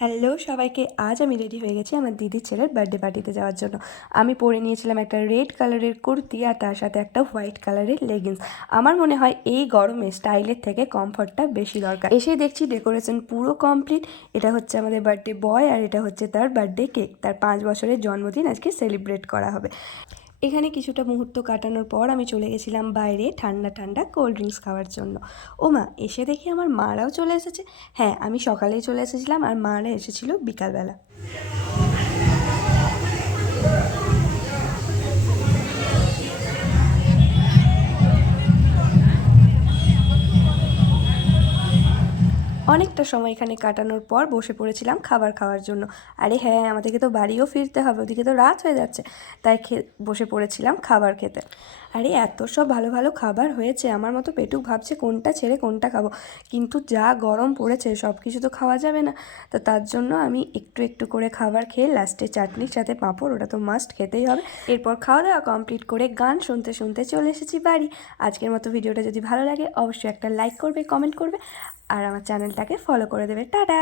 Hello সবাইকে, আজ আমি রেডি হয়ে গেছি আমার দিদির ছেলের বার্থডে পার্টিতে যাওয়ার জন্য। আমি পরে নিয়েছিলাম একটা রেড কালারের কুর্তি আর তার সাথে একটা হোয়াইট কালারের লেগিংস। আমার মনে হয় এই গরমে স্টাইলের থেকে কমফর্টটা বেশি দরকার। এসে দেখছি ডেকোরেশন পুরো কমপ্লিট। এটা হচ্ছে আমাদের বার্থডে বয় আর এটা হচ্ছে তার বার্থডে কেক। তার 5 বছরের জন্মদিন আজকে সেলিব্রেট করা হবে। এখানে কিছুটা মুহূর্ত কাটানোর পর আমি চলে গেছিলাম বাইরে ঠান্ডা ঠান্ডা কোল্ড ড্রিঙ্কস খাওয়ার জন্য। ও মা, এসে দেখি আমার মারাও চলে এসেছে। হ্যাঁ, আমি সকালেই চলে এসেছিলাম আর মারা এসেছিল বিকালবেলা। অনেকটা সময় এখানে কাটানোর পর বসে পড়েছিলাম খাবার খাওয়ার জন্য। আরে হ্যাঁ, আমাদেরকে তো বাড়িও ফিরতে হবে, ওদিকে তো রাত হয়ে যাচ্ছে। তাই বসে পড়েছিলাম খাবার খেতে। আরে এত সব ভালো ভালো খাবার হয়েছে, আমার মতো পেটুক ভাবছে কোনটা ছেড়ে কোনটা খাবো, কিন্তু যা গরম পড়েছে সব কিছু তো খাওয়া যাবে না। তো তার জন্য আমি একটু একটু করে খাবার খেয়ে লাস্টে চাটনির সাথে পাঁপড়, ওটা তো মাস্ট খেতেই হবে। এরপর খাওয়া দাওয়া কমপ্লিট করে গান শুনতে শুনতে চলে এসেছি বাড়ি। আজকের মতো ভিডিওটা যদি ভালো লাগে অবশ্যই একটা লাইক করবে, কমেন্ট করবে আর আমার চ্যানেলটাকে ফলো করে দেবে। টাটা।